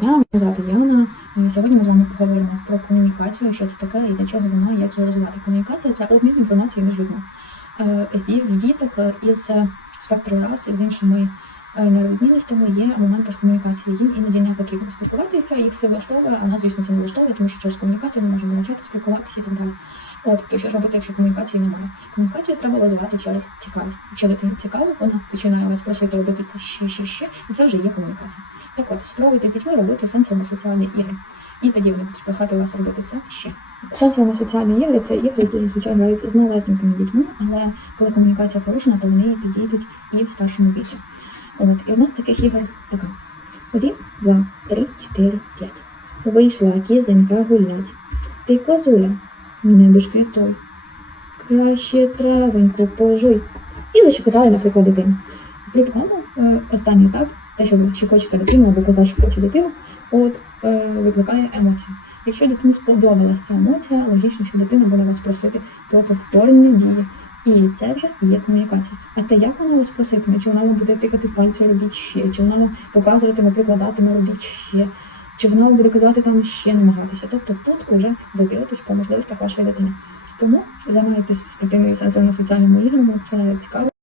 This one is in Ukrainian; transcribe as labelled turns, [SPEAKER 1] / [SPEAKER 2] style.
[SPEAKER 1] дня, мене звати Яна. І Сьогодні ми з вами поговоримо про комунікацію, що це таке і для чого вона, і як її розвивати. Комунікація це обмін інформацією між людьми. Е, З діток е, із е, спектру рас з іншими е, є моменти з комунікації. Їм іноді не потрібно спілкуватися, їх все влаштовує, а нас, звісно, це влаштовує, тому що через комунікацію ми можемо навчати спілкуватися і так далі. От, то що ж робити, якщо комунікації немає? Комунікацію треба розвивати через цікавість. Якщо дитині цікаво, вона починає вас просити робити це ще, ще, ще, і це вже є комунікація. Так от, спробуйте з дітьми робити сенсорно-соціальні ігри. І тоді вони будуть прохати вас робити це ще. Сенсорно-соціальні ігри це ігри, які зазвичай граються з малесенькими дітьми, але коли комунікація порушена, то вони підійдуть і в старшому віці. От, і одна з таких ігор така: один, два, три, чотири, п'ять. Вийшла кізонька гулять. Ти козуля, не той. Краще травеньку пожуй. І зашекотали, наприклад, дитину. Такому е, останній етап, те, що ви щекочете дитину або коза щекоче дитину, от е, викликає емоцію. Якщо дитині сподобалася емоція, логічно, що дитина буде вас просити про повторення дії. І це вже є комунікація. А те, як вона вас проситиме, чи вона вам буде тикати пальці, робіть ще, чи вона вам показуватиме, прикладатиме, робіть ще, чи вона вам буде казати там ще намагатися. Тобто тут уже ви дивитесь по можливостях вашої дитини. Тому займайтесь з такими сенсорно-соціальними іграми, це цікаво.